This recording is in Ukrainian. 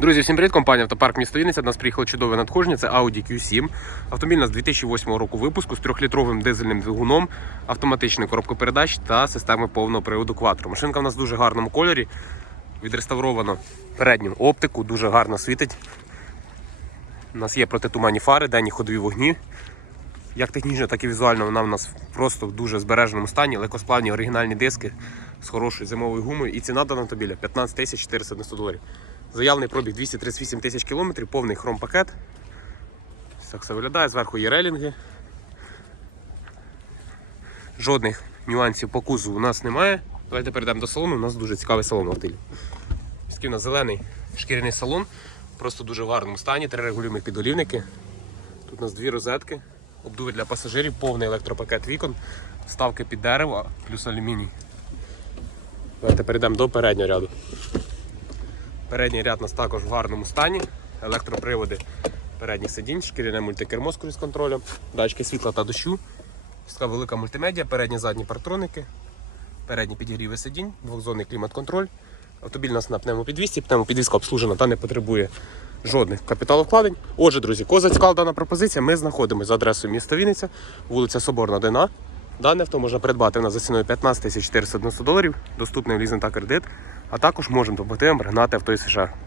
Друзі, всім привіт, компанія Автопарк місто Вінниця. До нас приїхало чудове надходження. Це Audi Q7. Автомобіль нас 2008 року випуску з 3-літровим дизельним двигуном, автоматичною коробкою передач та системою повного приводу Quattro. Машинка у нас в дуже гарному кольорі. Відреставровано передню оптику, дуже гарно світить. У нас є протитуманні фари, денні ходові вогні. Як технічно, так і візуально вона в нас просто в дуже збереженому стані. Легкосплавні оригінальні диски з хорошою зимовою гумою. І ціна даного автомобіля 15 тисяч 490 доларів. Заявлений пробіг 238 тисяч кілометрів, повний хром-пакет. Ось Так все виглядає, зверху є релінги. Жодних нюансів по кузову у нас немає. Давайте перейдемо до салону. У нас дуже цікавий салон в. Ось Такий у нас зелений шкіряний салон, просто дуже в гарному стані, три регулюємо підголівники. Тут у нас дві розетки, обдуви для пасажирів, повний електропакет вікон, вставки під дерево, плюс алюміній. Давайте перейдемо до переднього ряду. Передній ряд у нас також в гарному стані. Електроприводи передніх сидінь, шкіряне мультикермо з круїз-контролем, датчики світла та дощу. Така велика мультимедіа, передні задні партроники, передні підігріви сидінь, двохзонний клімат-контроль. Автомобіль у нас на пневмопідвісці, пневмопідвізка обслужена та не потребує жодних капіталовкладень. Отже, друзі, кого зацікавила дана пропозиція, ми знаходимося за адресою міста Вінниця, вулиця Соборна, 1А. Дане авто можна придбати у нас за ціною 15 тисяч 490 доларів, доступний в лізинг та кредит, а також можемо допомогти вам пригнати авто із США.